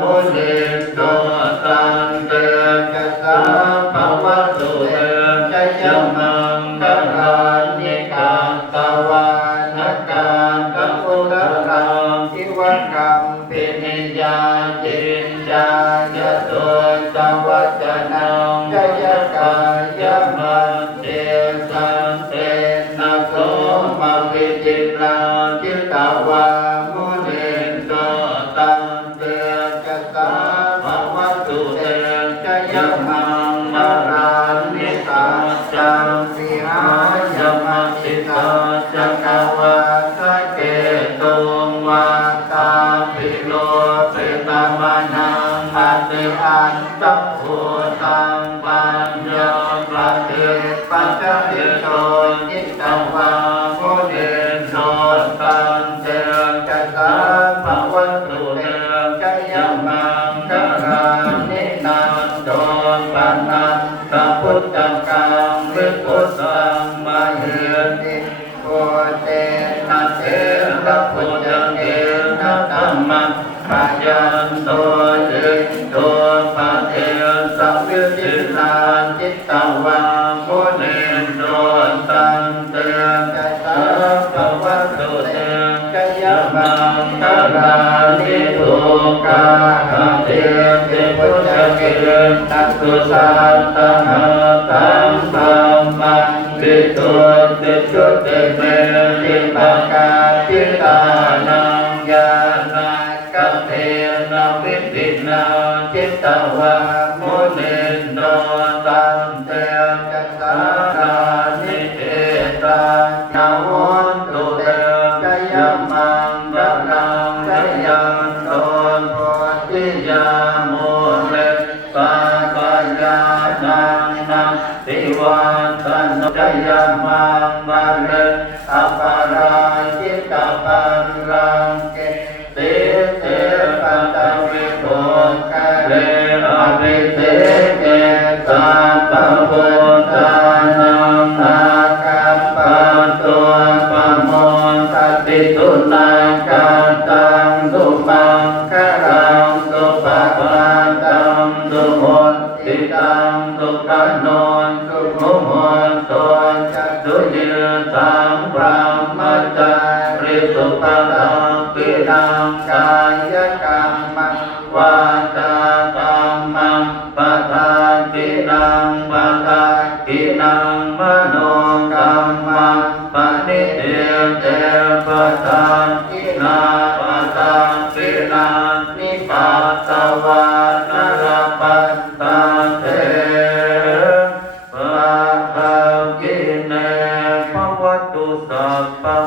มุนิโตตันเตกัสสะภะวะตุเตชัยมังคะรานิกังตวานักขังกัพุทธังทิวกัมปินิยาจินจายะโตตวัจนังยะยะกายะมันเตสังเตนะโสมะวิจิตังจิตตวามุนิโตตันเตกัสสะภะวะตุเตชัยมังนารานิสัจจังวิหายมติตาจักวาสเกตุงวาตาปิโลเปตามนังอติอันตัพพุตังปัญญาประเทปัจจิโตจิตตวามุนิโตตันเตกัสสะภะวะตุเตชัยมังคะรานินันโตปันนันตพุทธังกังวิปุสสังมหิติโกเตนะเตระพุทธังเอนะธัมมังปัจจันโตจิตโตปะเทสัพพิติลาจิตตวามุนิโตตันเตกัสสะภะวะตุเตชัยมังคะรานิทุกาเตติพุทธเกตัสสุสัตตะหะตัมธัมมังวิตุติจุติเมติปะกาจิตานังญาณกัปเตนะวิปินาจิตตวามุนิโตตันเตกัสสะรานิเตตานาวุนตุเตชัยมังคะรังชัยยันโตโพธิยามุเลปะปัญญานังนังติวันตันชัยมังมาเลอปาราจิตตปันลังเกติเตปัตตวิโภคเลอภิเทเกสัพพะพุทธานังอาคัมปันตัวปะโมทัสสิตุนังกัตตังสุมังคะรังสุปะปันตังสุโหติตังสุขโนสุโมโตจัตุยืตังพระมัจจาริสุปะตังปินังกายกรรมังวาจากรรมังปะทานปินังปะทานปินังมโนกรรมังปะนิเทเตปะทานปินาปะทานปินานิปัสสวานรปัตตาเตปะภะกิเนภวตุสัพพะ